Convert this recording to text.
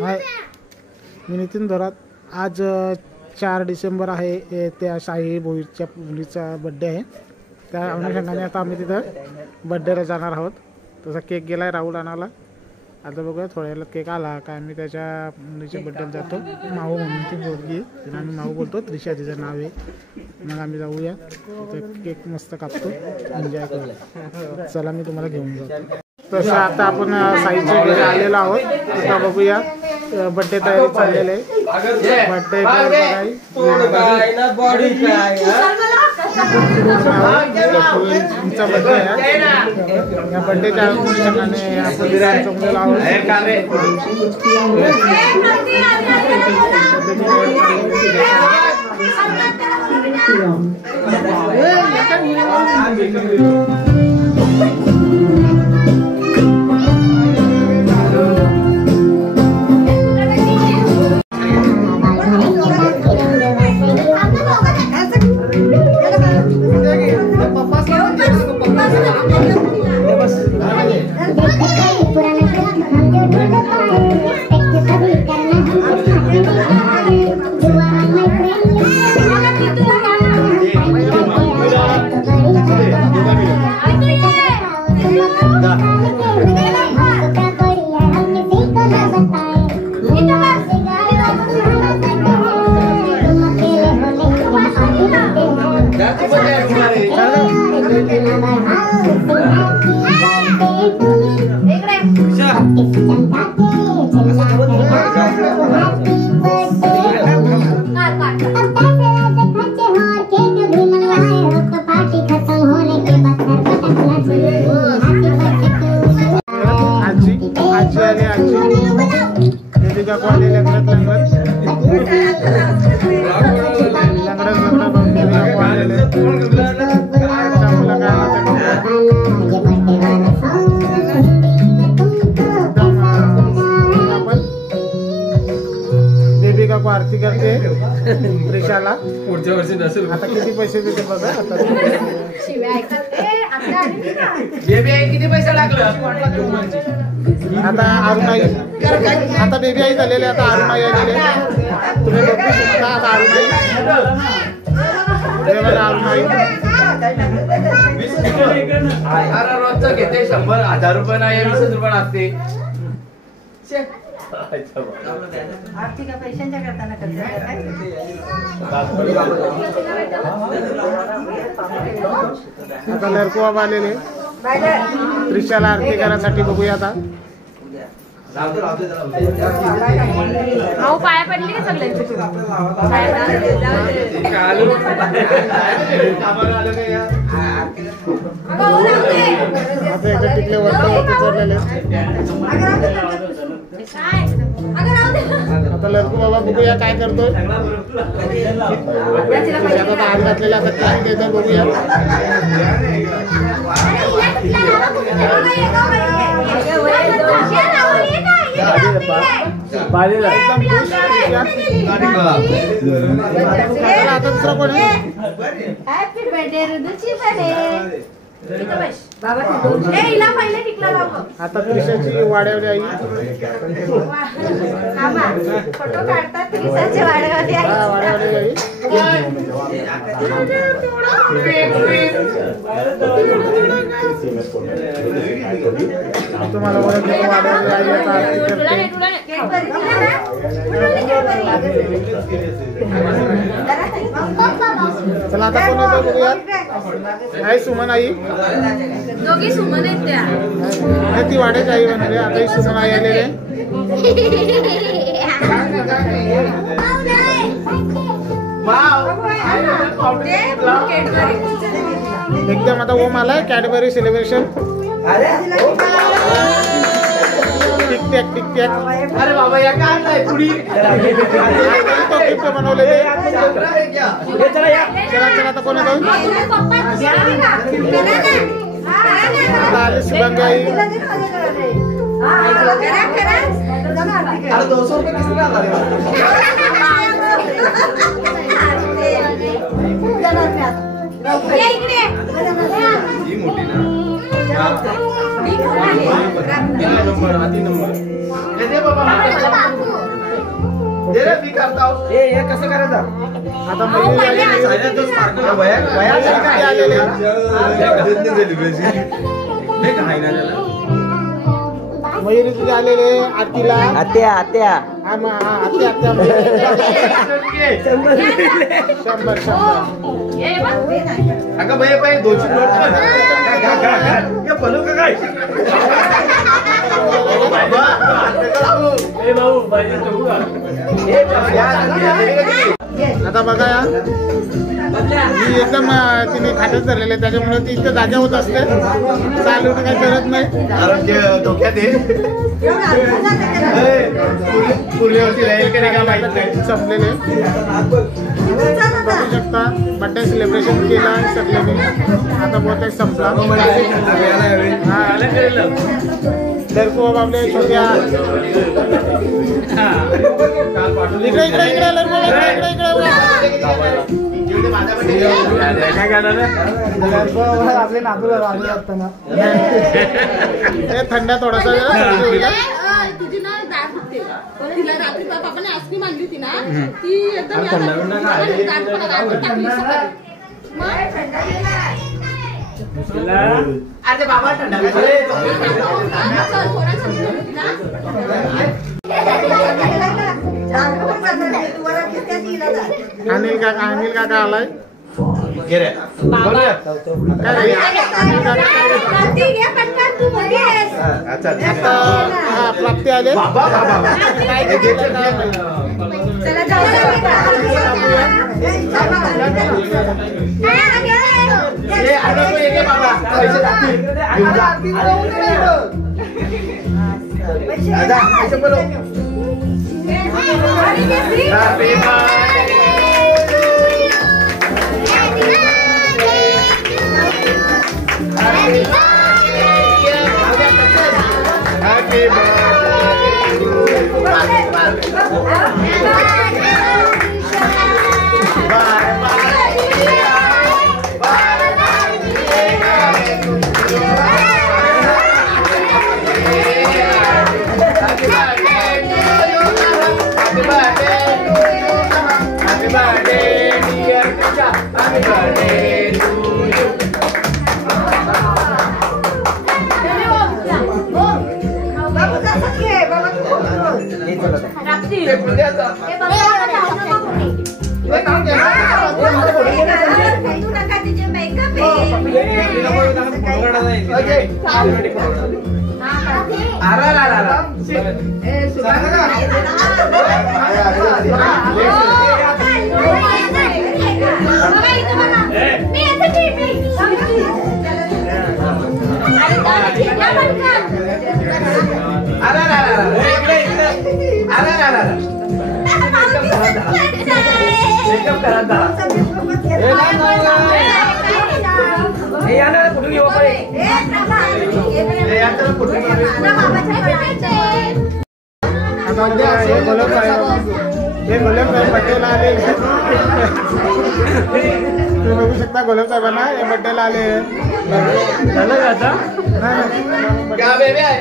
हाय, मी नितीन धोरात. आज 4 डिसेंबर आहे. त्या साई भोईरच्या मुलीचा बड्डे आहे. त्या अनुषंगाने आता आम्ही तिथं बड्डेला जाणार आहोत. तसा केक गेला आहे राहुल आणायला. आता बघूया थोड्या वेळात केक आला काय आम्ही त्याच्या मुलीच्या बड्डेला जातो. माऊ म्हणून ती बोलली तिला आम्ही माऊ बोलतो. त्रिशा तिचं नाव आहे. मग आम्ही जाऊया केक मस्त कापतो, एन्जॉय करू. चला मी तुम्हाला घेऊन जातो. तसं आता आपण साईच्या घरी आलेलो आहोत. आता बघूया बड्डे तयारी चाललेली आहे. बड्डे तुमचा बड्डे आहे. या बड्डेच्या अनुषंगाने आपण जमलेलो आहोत. आरती करते त्रिशाला. पुढच्या वर्षी नसेल. आता किती पैसे देते बघा. किती पैसे लागलं आता अरुणाई. आता बेबी आई झालेले. आता अरुणाई आलेले. तुम्ही बघू शकता. आता अरुणाई रोजचं घेते 100,000 रुपये नाही 20 रुपये लागते. आता लडको बाबा आलेले त्रिशाला आरती करायसाठी. बघूया आता. पाया पडली का सगळ्यांची? आता तिथले वरती चढलेले. आता लडकू बाबा बघूया काय करतोय. आता हात घातलेला. आता काय देतो बघूया. आता दुसरा कोण आहे? आता त्रिशाची वाड्यावली आई. फोटो काढतात त्रिशाची वाड्यावली आई. तुम्हाला वाड्यावली आई चला आता कोण होतं बघूया. आहे सुमन आई. दोघी सुमन आहेत त्या. ती वाड्याची आई बनवली. आता ही सुमन आई आलेले. एकदम आता ओम आलाय. Cadbury celebration. Tick tock tick tock. अरे बाबा या काय पुढी तो गिफ्ट बनवलेले. चला चला आता कोण जाऊ. आता आले शुभांगी आई. 200 रुपये किसने आला इकडे ही मोठी ना. दे बाबा दे रे मी करता हूं. हे कसं करायचं आता मयूर आलेले मयुरी तुझे आलेले आरतीला आत्या आत्या हा मग हा आत्या आत्या शंभर अगं भैया पाहिजे 200 नोट बनवू का काय आता बघा या मी एकदम तिने खातच धरलेले त्याच्यामुळे ती इथं जागा होत असते चालू काही करत नाही कारण ते डोक्यात आहे पूर्वीवरती राहील की नाही का माहित नाही संपलेले बघू शकता बर्थडे सेलिब्रेशन केला सगळ्यांनी आता बहुतेक संपला तर खूप आपले छोट्या इकडे इकडे इकडे आपले नातूला राजू असताना थंडा थोडासा तुझी ना दाढ दुखते तिला रात्री पापाने आईस्क्रीम आणली होती ना ती एकदम अरे बाबा थंडा अनिल काका आलाय घे रे हा प्राप्ती आले बाबा काय घेतलं काय बड्डेला आले तुम्ही बघू शकता गुलाब साहेबांना हे बड्डेला आले क्या बेबी आहे